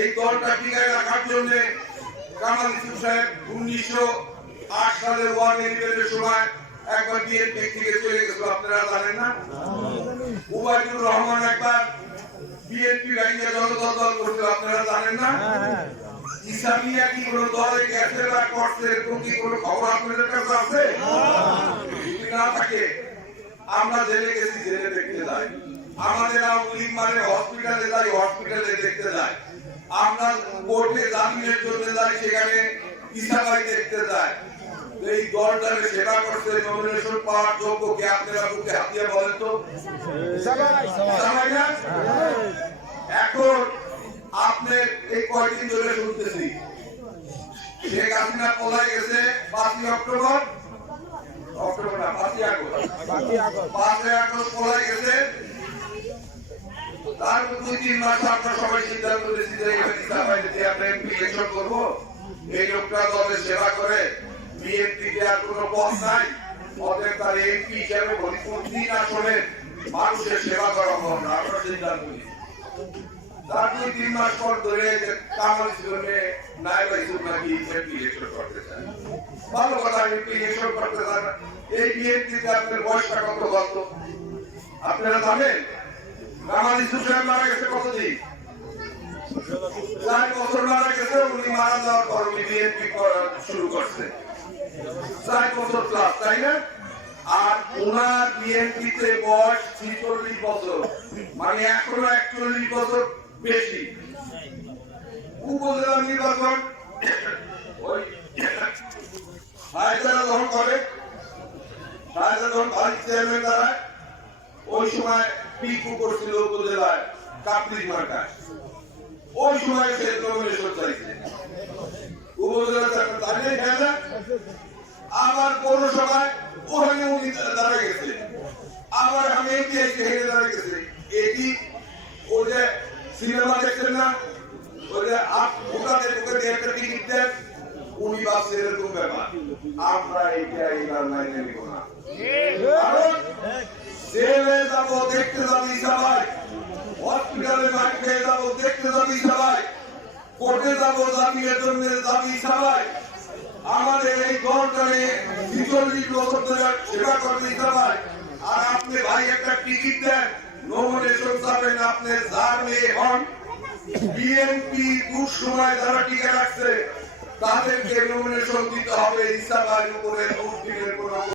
এই দলটা টিকায় রাখার জন্য কামাল ইউসুফ সাহেব 1908 সালে ওয়ান এলিভেনের সময় একবার বিএনপি থেকে চলে গেছিল, আপনারা জানেন না? উবাইদুর রহমান একবার বিএনপি ভাইকে জনতা দল করছিল, আপনারা জানেন না? ইসলামিয়া কি কোনো দলে গেছে বা করছে এরকম কি কোনো খবর আপনাদের কাছে আছে? যদি না থাকে আমরা জেলে গেছি, জেলে দেখতে যাই। আমাদের আওয়ামী লীগ মানে হসপিটালে যাই, হসপিটালে দেখতে যাই। আমরা কোর্টে জামিনের জন্য যাই, সেখানে ইসাবাই দেখতে যাই। এই দলটাকে সেবা করতে নমিনেশন পাওয়ার যোগ্য কে? আপনারা বুকে হাতিয়ে বলেন তো। এখন আপনার এই কয়েকদিন ধরে শুনতেছি শেখ হাসিনা পলাই গেছে 5ই অক্টোবর, অক্টোবর না 5ই আগস্ট পলাই গেছে। তারপর 2-3 মাস আমরা সবাই সিদ্ধান্ত নিয়েছি যে আমরা এমপি ইলেকশন করবো। এই লোকটা দলের সেবা করে, বিএনপিতে আর কোনো পথ নাই, অতএব তার এমপি হিসাবে ফরিদপুর 3 আসনে মানুষের সেবা করা হবে না, আমরা সিদ্ধান্ত নিই। তার 2-3 মাস পর ধরে কামাল জীবনে নাইবা ইসুফ নাকি এমপি ইলেকশন করতে চান। ভালো কথা, এমপি ইলেকশন করতে চান। এই বিএনপিতে আপনার বয়সটা কত গত আপনারা জানেন? কামাল ইসুফ সাহেব মারা গেছে কতদিন? 4 বছর মারা গেছে। উনি মারা যাওয়ার পর উনি বিএনপি শুরু করছে 4 বছর প্লাস, তাই না? আর ওনার বিএনপিতে বয়স 46 বছর, মানে এখনো 41 বছর বেশি। উপজেলা নির্বাচন ওই হায়দারা যখন করে, হায়দারা যখন ভাইস চেয়ারম্যান দাঁড়ায়, ওই সময় পিকু করছিল উপজেলায় কাপড়ি মার্কায়। ওই সময় সে নমিনেশন চাইছে উপজেলা চেয়ারম্যান। আবার পৌরসভায় ওখানে উনি দাঁড়ায় গেছে, আবার আমি হেরে দাঁড়ায় গেছে। এটি ওই যে সিনেমা দেখছেন না, ওই যে ভোটারের বুকে একটা টিকিট দেন, উনি ভাবছে এরকম ব্যাপার। আমরা এইটা এইবার মাইনে নিব না, কারণ জেলে যাবো দেখতে যাবি সবাই, হসপিটালে মাঠ খেয়ে যাবো দেখতে যাবি সবাই, কোর্টে যাবো জামিনের জন্য যাবি সবাই। আমাদের এই দলটারে 46 বছর ধরে সেবা করবি সবাই। আর আপনি ভাই একটা টিকিট দেন, নমিনেশন চাবেন, আপনি যার মেয়ে হন। বিএনপি দুঃসময় যারা টিকে রাখছে তাদেরকে নমিনেশন দিতে হবে। ইসা ভাইয়ের উপরে 2 দিনের কোন